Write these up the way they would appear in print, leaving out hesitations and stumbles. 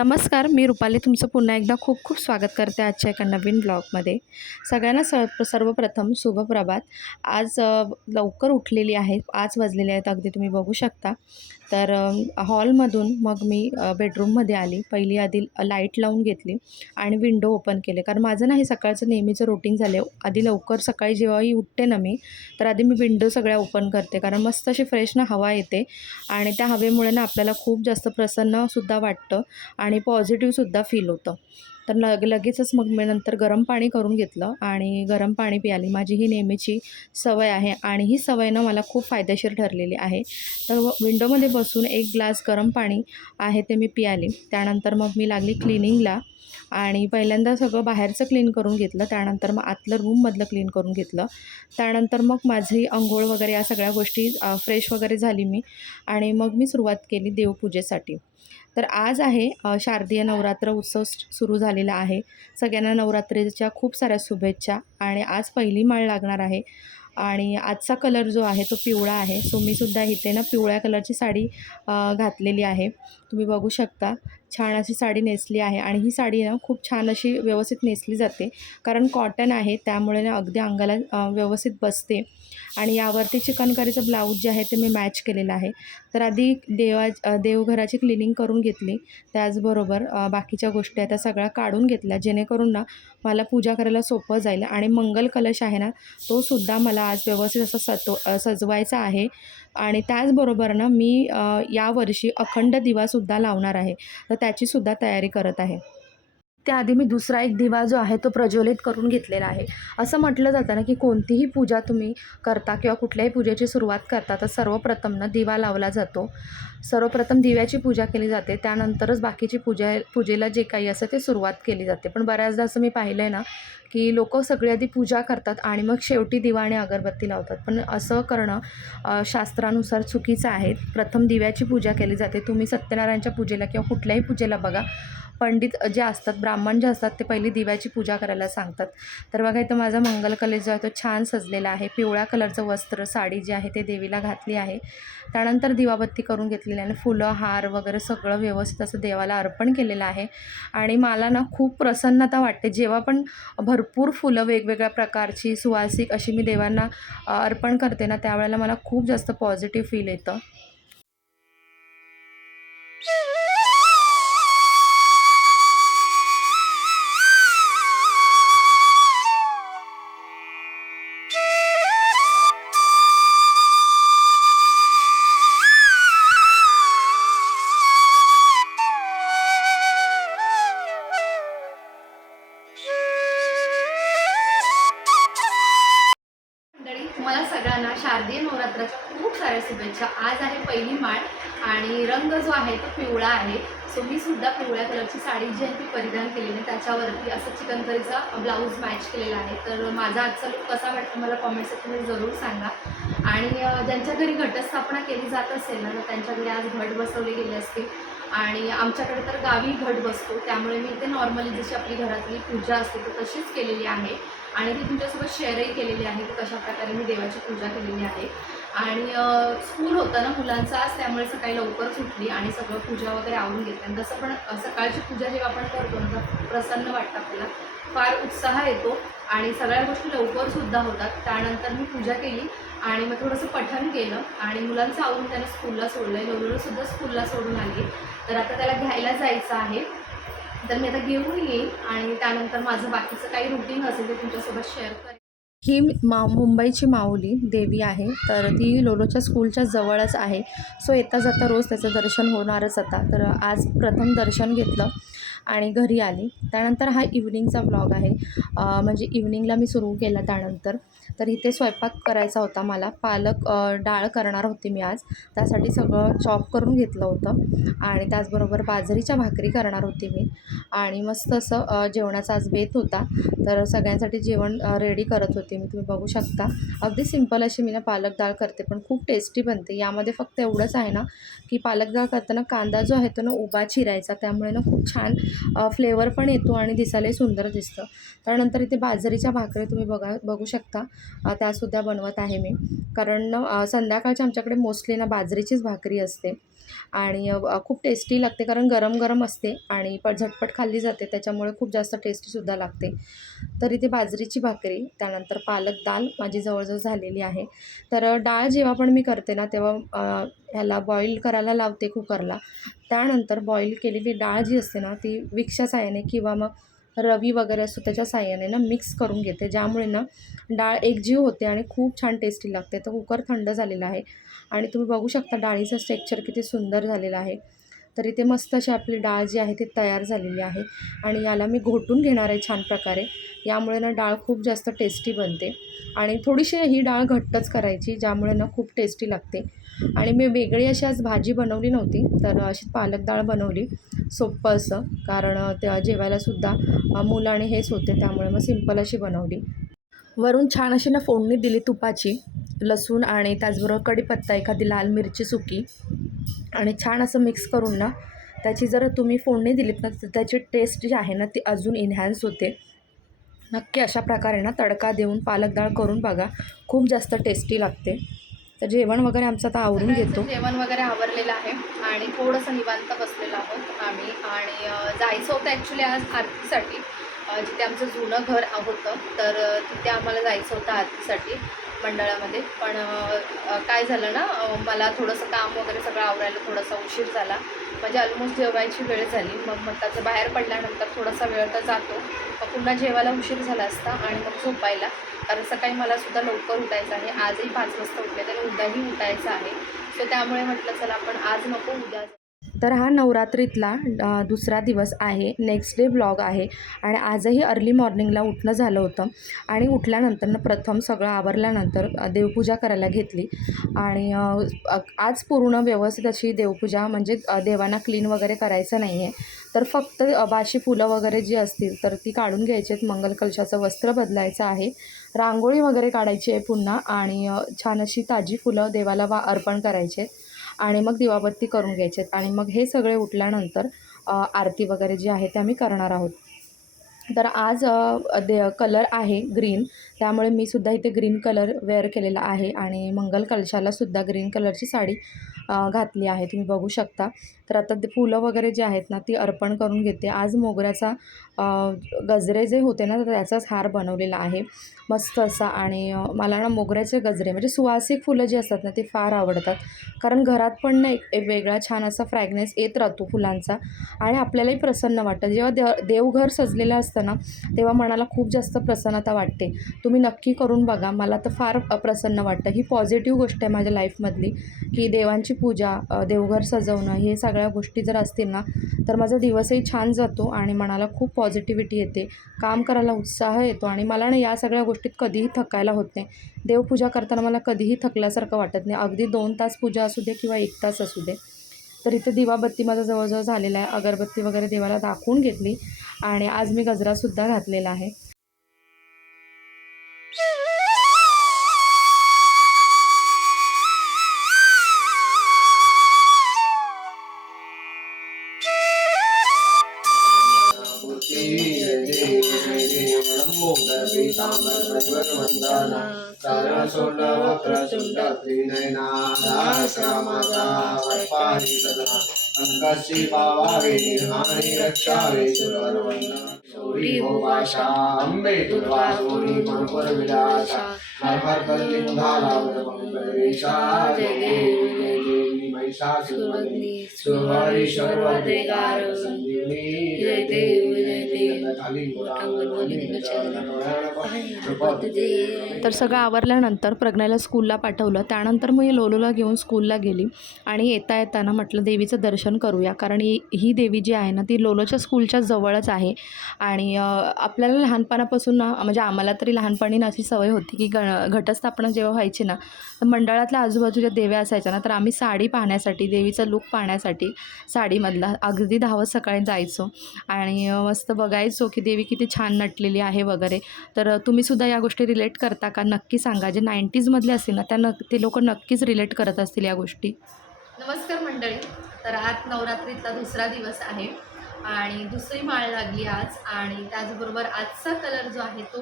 नमस्कार, मी रुपाली तुमचं पुन्हा एकदा खूप खूप स्वागत करते आजच्या एका नवीन ब्लॉगमध्ये. सगळ्यांना सर्वप्रथम शुभप्रभात. आज लवकर उठलेली आहे. 5 वाजलेले आहेत अगदी तुम्ही बघू शकता. तर हॉलमधून मग मी बेडरूममध्ये आली. पहिली आधी लाईट लावून घेतली आणि विंडो ओपन केले. कारण माझं ना हे सकाळचं नेहमीचं रुटीन झालं आहे. आधी लवकर सकाळी जेव्हाही उठते ना मी, तर आधी मी विंडो सगळ्या ओपन करते. कारण मस्त अशी फ्रेश ना हवा येते आणि त्या हवेमुळे ना आपल्याला खूप जास्त प्रसन्नसुद्धा वाटतं आणि पॉझिटिव्हसुद्धा फील होतं. तर लगेचच मग मी नंतर गरम पाणी करून घेतलं आणि गरम पाणी प्यायली. माझी ही नेहमीची सवय आहे आणि ही सवय ना मला खूप फायदेशीर ठरलेली आहे. तर विंडोमध्ये बसून एक ग्लास गरम पाणी आहे ते मी प्यायली. त्यानंतर मग मी लागली क्लिनिंगला आणि पहिल्यांदा सगळं बाहेरचं क्लीन करून घेतलं. त्यानंतर मग आतलं रूममधलं क्लीन करून घेतलं. त्यानंतर मग माझी अंघोळ वगैरे या सगळ्या गोष्टी फ्रेश वगैरे झाली मी आणि मग मी सुरुवात केली देवपूजेसाठी. तर आज आहे शारदीय नवरात्र उत्सव सुरू झालेला आहे. सगळ्यांना नवरात्रीच्या खूप साऱ्या शुभेच्छा आणि आज पहिली माळ लागणार आहे आणि आजचा कलर जो आहे तो पिवळा आहे. सो मी सुद्धा इथे ना पिवळ्या कलरची साडी घातलेली आहे. तुम्ही बघू शकता छान अशी साडी नेसली आहे आणि ही साडी ना खूप छान अशी व्यवस्थित नेसली जाते कारण कॉटन आहे त्यामुळे ना अगदी अंगाला व्यवस्थित बसते आणि यावरती चिकनकारीचं ब्लाऊज जे आहे ते मी मॅच केलेलं आहे. तर आधी देवघराची क्लिनिंग करून घेतली. त्याचबरोबर बाकीच्या गोष्टी आहेत त्या सगळ्या काढून घेतल्या जेणेकरून ना मला पूजा करायला सोपं जाईल आणि मंगल कलश आहे ना तो सुद्धा मला आज व्यवस्थित असा सजवायचा आहे आणि त्याचबरोबर ना मी यावर्षी अखंड दिवासुद्धा लावणार आहे. तर त्याचीसुद्धा तयारी करत आहे. त्याआधी मी दुसरा एक दिवा जो आहे तो प्रज्वलित करून घेतलेला आहे. असं म्हटलं जातं ना की कोणतीही पूजा तुम्ही करता किंवा कुठल्याही पूजेची सुरुवात करता तर सर्वप्रथम ना दिवा लावला जातो. सर्वप्रथम दिव्याची पूजा केली जाते त्यानंतरच बाकीची पूजेला जे काही असं ते सुरुवात केली जाते. पण बऱ्याचदा असं मी पाहिलं आहे ना की लोकं सगळी आधी पूजा करतात आणि मग शेवटी दिवा आणि अगरबत्ती लावतात. पण असं करणं शास्त्रानुसार चुकीचं आहे. प्रथम दिव्याची पूजा केली जाते. तुम्ही सत्यनारायणच्या पूजेला किंवा कुठल्याही पूजेला बघा पंडित जे असतात ब्राह्मण जे असतात ते पहिली दिव्याची पूजा करायला सांगतात. तर बघा इथं माझा मंगल कलश जो आहे तो छान सजलेला आहे. पिवळ्या कलरचं वस्त्र साडी जी आहे ते देवीला घातली आहे. त्यानंतर दिवाबत्ती करून घेतलेली आहे आणि फुलं हार वगैरे सगळं व्यवस्थित असं देवाला अर्पण केलेलं आहे आणि मला ना खूप प्रसन्नता वाटते जेव्हा पण भरपूर फुलं वेगवेगळ्या प्रकारची सुवासिक अशी मी देवांना अर्पण करते ना त्यावेळेला मला खूप जास्त पॉझिटिव्ह फील येतं. तुम्हाला सगळ्यांना शारदीय नवरात्राच्या खूप साऱ्या शुभेच्छा. आज आहे पहिली माळ आणि रंग जो आहे तो पिवळा आहे. सो मी सुद्धा पिवळ्या कलरची साडी जी आहे ती परिधान केलेली आहे. त्याच्यावरती असं चिकनकरीचा ब्लाऊज मॅच केलेला आहे. तर माझा आजचा लूक कसा वाटतो मला कॉमेंट सेक्शनमध्ये जरूर सांगा. आणि ज्यांच्या घरी घटस्थापना केली जात असेल ना तर त्यांच्या घरी आज घट बसवले गेले असतील आणि आमच्याकडे तर गावी घट बसतो त्यामुळे मी इथे नॉर्मली जशी आपली घरातली पूजा असते तर तशीच केलेली आहे आणि ती तुमच्यासोबत शेअरही केलेली आहे की कशाप्रकारे मी देवाची पूजा केलेली आहे. आणि स्कूल होतं ना मुलांचं आज त्यामुळे सकाळी लवकरच उठली आणि सगळं पूजा वगैरे आवरून घेतली आणि तसं पण सकाळची पूजा जेव्हा आपण करतो ना तर प्रसन्न वाटतं आपल्याला, फार उत्साह येतो आणि सगळ्या गोष्टी लवकरसुद्धा होतात. त्यानंतर मी पूजा केली आणि मग थोडंसं पठण केलं आणि मुलांचं आवरून त्याला स्कूलला सोडलं आहे. लोलोसुद्धा स्कूलला सोडून आली. तर आता त्याला घ्यायला जायचं आहे तर मी आता घेऊन येईन आणि त्यानंतर माझं बाकीचं काही रुटीन असेल ते तुमच्यासोबत शेअर करेन. ही मुंबईची माऊली देवी आहे तर ती लोलोच्या स्कूलच्या जवळच आहे. सो येता जाता रोज त्याचं दर्शन होणारच आता. तर आज प्रथम दर्शन घेतलं आणि घरी आली. त्यानंतर हा इव्हनिंगचा व्लॉग आहे. म्हणजे इव्हनिंगला मी सुरू केला त्यानंतर. तर इथे स्वयंपाक करायचा होता मला. पालक डाळ करणार होते मी आज. त्यासाठी सगळं चॉप करून घेतलं होतं आणि त्याचबरोबर बाजरीच्या भाकरी करणार होती मी आणि मस्त असं जेवणाचा आज बेत होता. तर सगळ्यांसाठी जेवण रेडी करत होते मी. तुम्ही बघू शकता अगदी सिंपल अशी मी ना पालक डाळ करते पण खूप टेस्टी बनते. यामध्ये फक्त एवढंच आहे ना की पालक डाळ करताना कांदा जो आहे तो ना उभा चिरायचा त्यामुळे ना खूप छान फ्लेवर पण येतो आणि दिसायलाही सुंदर दिसतं. त्यानंतर इथे बाजरीच्या भाकरी तुम्ही बघू शकता त्यासुद्धा बनवत आहे मी कारण संध्याकाळच्या आमच्याकडे मोस्टली ना बाजरीचीच भाकरी असते. आणि खूप टेस्टी लागते कारण गरम गरम असते आणि झटपट खाल्ली जाते, त्याच्यामुळे खूप जास्त टेस्टीसुद्धा लागते. तर इथे बाजरीची भाकरी, त्यानंतर पालक दाल माझी जवळजवळ झालेली आहे. तर डाळ जेव्हा पण मी करते ना तेव्हा ह्याला बॉईल करायला लावते कुकरला. त्यानंतर बॉईल केलेली डाळ जी असते ना ती विक्सच्या साहाय्याने किंवा मग रवी वगैरे असतो त्याच्या साहाय्याने ना मिक्स करून घेते, ज्यामुळे ना डाळ एकजीव होते आणि खूप छान टेस्टी लागते. तर कुकर थंड झालेला आहे आणि तुम्ही बघू शकता डाळीचं टेक्स्चर किती सुंदर झालेलं आहे. तर इथे मस्त अशी आपली डाळ जी आहे ती तयार झालेली आहे आणि याला मी घोटून घेणार आहे छान प्रकारे. यामुळे ना डाळ खूप जास्त टेस्टी बनते आणि थोडीशी ही डाळ घट्टच करायची, ज्यामुळे ना खूप टेस्टी लागते. आणि मी वेगळी अशी आज भाजी बनवली नव्हती, तर अशी पालक डाळ बनवली सोप्पं असं, कारण त्या जेवायलासुद्धा मुलं आणि हेच होते, त्यामुळे मग सिंपल अशी बनवली. वरून छान अशी ना फोडणी दिली तुपाची, लसूण आणि त्याचबरोबर कढीपत्ता, एखादी लाल मिरची सुकी आणि छान असं मिक्स करून ना त्याची जर तुम्ही फोडणी दिलीत ना तर त्याची टेस्ट जी आहे ना ती अजून एन्हान्स होते. नक्की अशा प्रकारे ना तडका देऊन पालक डाळ करून बघा, खूप जास्त टेस्टी लागते. तर जेवण वगैरे आमचं आता आवरून घेतो. जेवण वगैरे आवरलेलं आहे आणि थोडंसं निवांत बसलेलो आहोत आम्ही आणि जायचं होतं ॲक्च्युली आज आरतीसाठी, जिथे आमचं जुनं घर होतं, तर तिथे आम्हाला जायचं होतं आरतीसाठी मंडळामध्ये. पण काय झालं ना, मला थोडंसं काम वगैरे सगळं आवरायला थोडासा उशीर झाला, म्हणजे ऑलमोस्ट जेवायची वेळ झाली. मग त्याचं बाहेर पडल्यानंतर थोडासा वेळ तर जातो, मग पुन्हा जेवायला उशीर झाला असता आणि मग झोपायला, कारण सकाळी मलासुद्धा लवकर उठायचं आहे. आजही 5 वाजता उठले तर उद्याही उठायचं आहे. सो त्यामुळे म्हटलं चला आपण आज नको उद्या. तर हा नवरात्रीतला दुसरा दिवस आहे, नेक्स्ट डे ब्लॉग आहे आणि आजही अर्ली मॉर्निंगला उठणं झालं होतं आणि उठल्यानंतर प्रथम सगळं आवरल्यानंतर देवपूजा करायला घेतली आणि आज पूर्ण व्यवस्थित अशी देवपूजा, म्हणजे देवांना क्लीन वगैरे करायचं नाही आहे, तर फक्त बाशी फुलं वगैरे जी असतील तर ती काढून घ्यायची आहेत, मंगल कलशाचं वस्त्र बदलायचं आहे, रांगोळी वगैरे काढायची आहे पुन्हा आणि छान अशी ताजी फुलं देवाला अर्पण करायचे आणि मग दिवाबत्ती करून घ्यायचे आहेत आणि मग हे सगळे उठल्यानंतर आरती वगैरे जी आहे ते आम्ही करणार आहोत. तर आज कलर आहे ग्रीन, त्यामुळे मी सुद्धा इथे ग्रीन कलर वेअर केलेला आहे आणि मंगल कलशालासुद्धा ग्रीन कलरची साडी घातली आहे, तुम्ही बघू शकता. तर आता ते फुलं वगैरे जे आहेत ना ती अर्पण करून घेते. आज मोगऱ्याचा गजरे जे होते ना तर त्याचाच हार बनवलेला आहे मस्त असा आणि मला ना मोगऱ्याचे गजरे म्हणजे सुवासिक फुलं जी असतात ना ती फार आवडतात, कारण घरात पण ना एक वेगळा छान असा फ्रॅग्रन्स येत राहतो फुलांचा आणि आपल्यालाही प्रसन्न वाटतं. जेव्हा देवघर सजलेलं असतं ना तेव्हा मनाला खूप जास्त प्रसन्नता वाटते. तुम्ही नक्की करून बघा, मला तर फार प्रसन्न वाटतं. ही पॉझिटिव्ह गोष्ट आहे माझ्या लाईफमधली, की देवांची पूजा, देवघर सजवणं, हे सगळ्या गोष्टी जर असतील ना तर माझा दिवसही छान जातो आणि मनाला खूप पॉझिटिव्हिटी येते, काम करायला उत्साह येतो आणि मला ना या सगळ्या गोष्टीत कधीही थकायला होत नाही. देवपूजा करताना मला कधीही थकल्यासारखं वाटत नाही, अगदी 2 तास पूजा असू दे किंवा 1 तास असू दे. तर इथे दिवाबत्ती माझा जवळजवळ झालेला आहे, अगरबत्ती वगैरे देवाला दाखवून घेतली आणि आज मी गजरासुद्धा घातलेला आहे. अंकाशी पावावे निर्माणी रक्षावे सुरवर्ण सोडी भोगाशा अंबे दुर्गा सोडी मनोपर विलासा हर कलिंगाला मंगलेशा जय देवी जय देवी महिषासुरमर्दिनी सुरवारी सर्वदेगार संजीवनी जय देवी जय देवी खाली तर सगळं आवरल्यानंतर प्रज्ञाला स्कूलला पाठवलं, त्यानंतर मी लोलोला घेऊन स्कूलला गेली आणि येता येताना म्हटलं देवीचं दर्शन करूया, कारण ही देवी जी आहे ना ती लोलोच्या स्कूलच्या जवळच आहे आणि आपल्याला लहानपणापासून ना, म्हणजे आम्हाला तरी लहानपणी अशी सवय होती की घटस्थापना जेव्हा व्हायची ना तर मंडळातल्या आजूबाजूच्या देव्या असायच्या ना तर आम्ही साडी पाहण्यासाठी, देवीचा लूक पाहण्यासाठी साडीमधला अगदी धावत सकाळी जायचो आणि मस्त बघायचो की देवी किती छान नटलेली आहे वगैरे. तर तुम्हीसुद्धा या गोष्टी रिलेट करता का, नक्की सांगा. जे 90sमधले असतील ना ते लोक नक्कीच रिलेट करत असतील या गोष्टी. नमस्कार मंडळी. तर आज नवरात्रीतला दुसरा दिवस आहे आणि दुसरी माळ लागली आज आणि त्याचबरोबर आजचा कलर जो आहे तो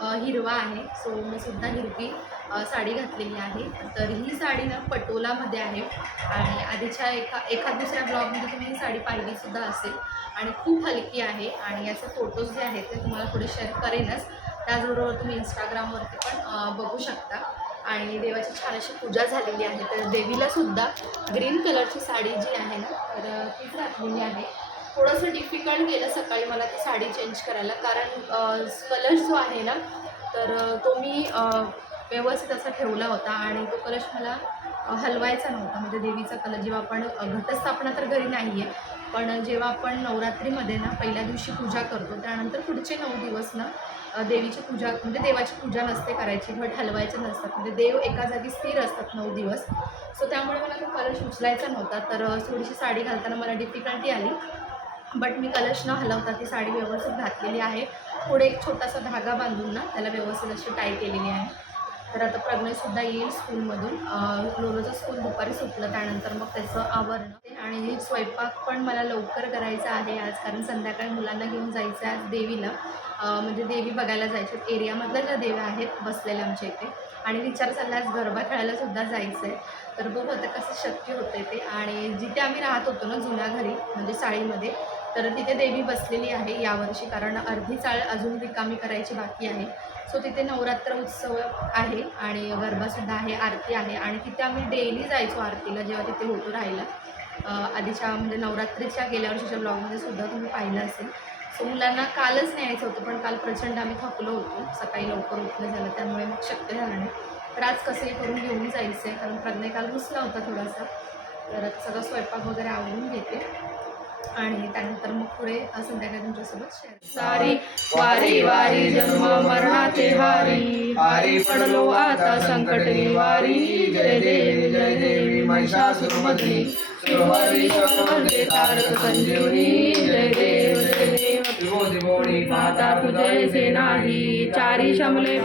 हिरवा आहे. सो मी सुद्धा हिरवी साडी घातलेली आहे. तर ही साडी ना पटोलामध्ये आहे आणि आधीच्या एका दुसऱ्या ब्लॉगमध्ये तुम्ही ही साडी पाहिलीसुद्धा असेल आणि खूप हलकी आहे आणि याचे फोटोज जे आहेत ते तुम्हाला पुढे शेअर करेनच. त्याचबरोबर तुम्ही इंस्टाग्रामवरती पण बघू शकता. आणि देवाची छान अशी पूजा झालेली आहे. तर देवीलासुद्धा ग्रीन कलरची साडी जी आहे ना तर तीच घातलेली आहे. थोडंसं डिफिकल्ट गेलं सकाळी मला ती साडी चेंज करायला, कारण कलश जो आहे ना तर तो मी व्यवस्थित असा ठेवला होता आणि तो कलश मला हलवायचा नव्हता. म्हणजे देवीचा कलश जेव्हा आपण घटस्थापना तर घरी नाही आहे, पण जेव्हा आपण नवरात्रीमध्ये ना पहिल्या दिवशी पूजा करतो त्यानंतर पुढचे 9 दिवस ना देवीची पूजा म्हणजे देवाची पूजा नसते करायची, घट हलवायचे नसतात. म्हणजे देव एका जागी स्थिर असतात 9 दिवस. सो त्यामुळे मला तो कलश उचलायचा नव्हता. तर थोडीशी साडी घालताना मला डिफिकल्टी आली, बट मी कलश न हलवता ती साडी व्यवस्थित घातलेली आहे. पुढे एक छोटासा धागा बांधून ना त्याला व्यवस्थित अशी टाय केलेली आहे. तर आता प्रज्ञासुद्धा येईल स्कूलमधून. लोलोचं स्कूल दुपारी सुटलं, त्यानंतर मग त्याचं आवरणं आणि स्वयंपाक पण मला लवकर करायचा आहे आज, कारण संध्याकाळी मुलांना घेऊन जायचं आहे आज देवीला. म्हणजे देवी बघायला जायचे एरियामधल्या ज्या देव्या आहेत बसलेल्या आमच्या इथे, आणि विचार चालला आज गरबा खेळायलासुद्धा जायचं आहे. तर बघू आता कसं शक्य होतं ते. आणि जिथे आम्ही राहत होतो ना जुन्या घरी म्हणजे चाळीमध्ये, तर तिथे देवी बसलेली आहे यावर्षी, कारण अर्धी चाळ अजून रिकामी करायची बाकी आहे. सो तिथे नवरात्र उत्सव आहे आणि गरबासुद्धा आहे, आरती आहे आणि तिथे आम्ही डेली जायचो आरतीला जेव्हा तिथे होतो राहायला. आधीच्या म्हणजे नवरात्रीच्या गेल्या वर्षीच्या ब्लॉगमध्ये सुद्धा तुम्ही पाहिलं असेल. सो मुलांना कालच न्यायचं होतं, पण काल प्रचंड आम्ही थकलो होतो, सकाळी लवकर उठलं झालं त्यामुळे मग शक्य झालं नाही. तर आज कसंही करून घेऊन जायचं आहे, कारण प्रज्ञा काल रुसला होता थोडासा. तर आता सगळं स्वयंपाक वगैरे आवडून घेते आणि त्यानंतर मग पुढे संध्याकाळी तुमच्यासोबत शेअर. सारी वारी वारी जन्म मरणाचे हारी, हारी पडलो आता संकट निवारी. जय देवी महिषासुरमर्दिनी, सुरवरी सर्वमध्ये तारक संजीवनी. जय देव त्रिभुवनी माता तुझे नाही, चारी शमले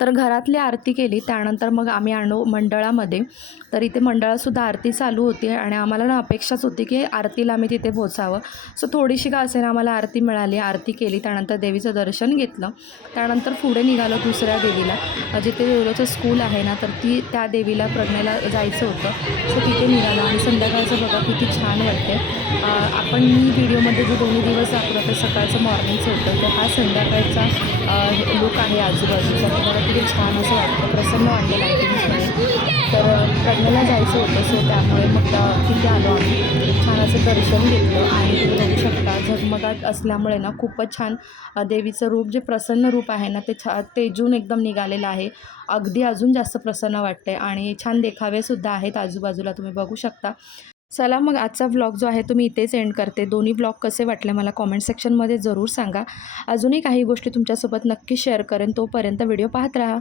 तर घरातली आरती केली. त्यानंतर मग आम्ही आलो मंडळामध्ये. तर इथे मंडळातसुद्धा आरती चालू होती आणि आम्हाला ना अपेक्षाच होती की आरतीला आम्ही तिथे पोचावं. सो थोडीशी का असेल आम्हाला आरती मिळाली, आरती केली, त्यानंतर देवीचं दर्शन घेतलं. त्यानंतर पुढे निघालो दुसऱ्या देवीला, जिथे लोलोचं स्कूल आहे ना तर त्या देवीला प्रज्ञेला जायचं होतं. सो तिथे निघालो आणि संध्याकाळचं बघा किती छान वाटते. आपण मी व्हिडिओमध्ये जो दोन्ही दिवस दाखवला तर सकाळचं मॉर्निंगचं होतं, तर हा संध्याकाळचा लुक आहे आजूबाजूचा. तर किती छान असं वाटतं, प्रसन्न वाटतं लाईटिंग्समध्ये. तर प्रज्ञेला जायचं होतं, सो त्यामुळे मग तिथे आलो आम्ही. छान असं दर्शन घेतलं आणि तुम्ही बघू शकता झगमगाट असल्यामुळे ना खूपच छान देवीचं रूप, जे प्रसन्न रूप आहे ना ते तेजून एकदम निघालेलं आहे. अगदी अजून जास्त प्रसन्न वाटते आणि छान देखावेसुद्धा आहेत आजूबाजूला, तुम्ही बघू शकता. चला मग आजचा व्लॉग जो आहे तो मी इथेच एंड करते. दोन्ही व्लॉग कसे वाटले मला कॉमेंट सेक्शनमध्ये जरूर सांगा. अजूनही काही गोष्टी तुमच्यासोबत नक्की शेअर करेन. तोपर्यंत व्हिडिओ पाहत राहा.